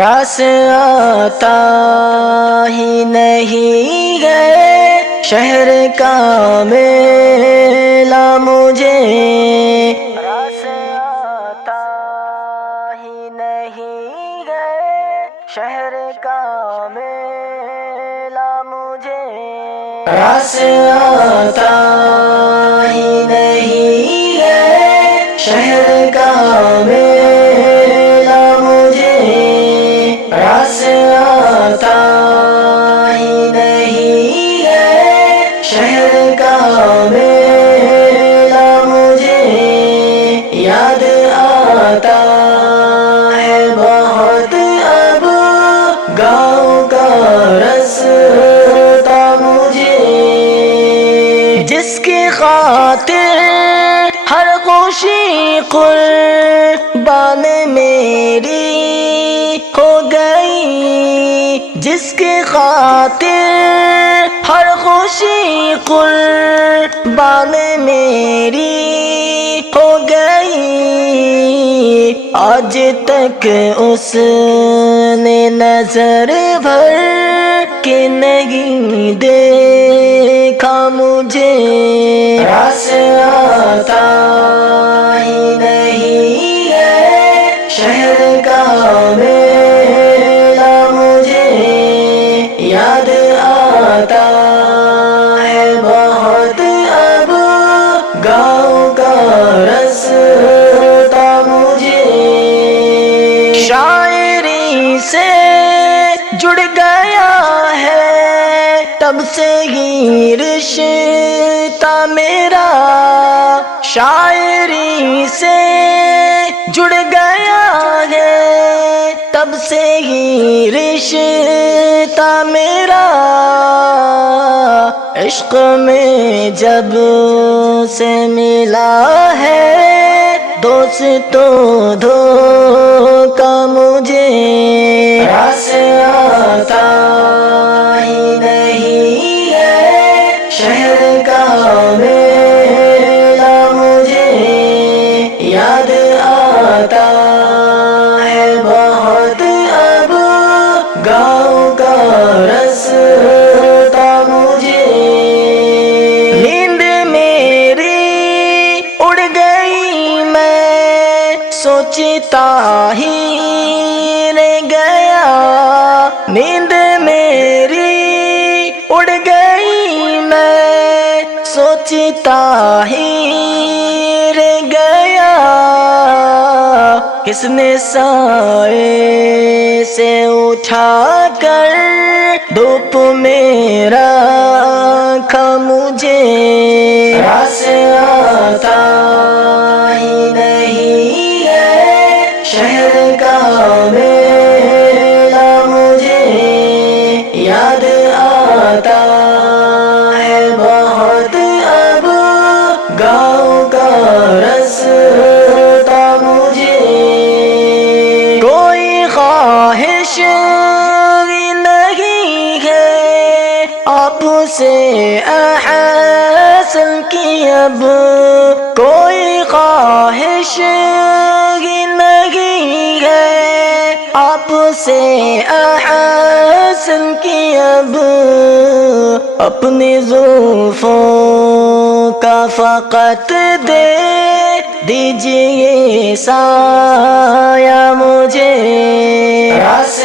راس آتا ہی نہیں ہے شہر کا میلہ مجھے، راس آتا ہی نہیں ہے شہر کا میلہ مجھے، راس آتا ہی نہیں ہے شہر کا میلہ مجھے، راس آتا ہی نہیں ہے شہر کا میلہ مجھے، یاد آتا ہے بہت اب گاؤں کا رستہ مجھے، جس کی خاطر ہر خوشی قربان میری ہو گئی، جس کی خاطر ہر خوشی قربان میری ہو گئی، آج تک اس نے نظر بھر کے نہیں دیکھا مجھے، راس آتا ہی نہیں ہے شہر کا میلہ مجھے، یاد آتا ہے بہت اب گاؤں کا رستہ مجھے، شاعری سے جڑ گیا ہے تب سے ہی رشتہ میرا، شاعری سے جڑ گیا ہے تب سے ہی رشتہ میرا، عشق میں جب سے ملا ہے دوستوں دھوکا مجھے، راس آتا ہی نہیں ہے شہر کا میلہ مجھے، یاد آتا ہے بہت اب گاؤں کا رستہ مجھے، نیند میری اڑ گئی میں سوچتا ہی رہ گیا، نیند میری اڑ گئی میں سوچتا ہی رہ گیا، کس نے سائے سے اٹھا کر دھوپ میں رکھا مجھے، راس آتا ہی نہیں ہے شہر کا میلہ مجھے، یاد آتا ہے بہت اب گاؤں کا رستہ مجھے، کوئی خواہش نہیں ہے آپ سے احسن کی اب، کوئی خواہش نہیں ہے آپ سے احسن کی اب، اپنی زلفوں کا فقط دے دیجئے سایہ مجھے، راس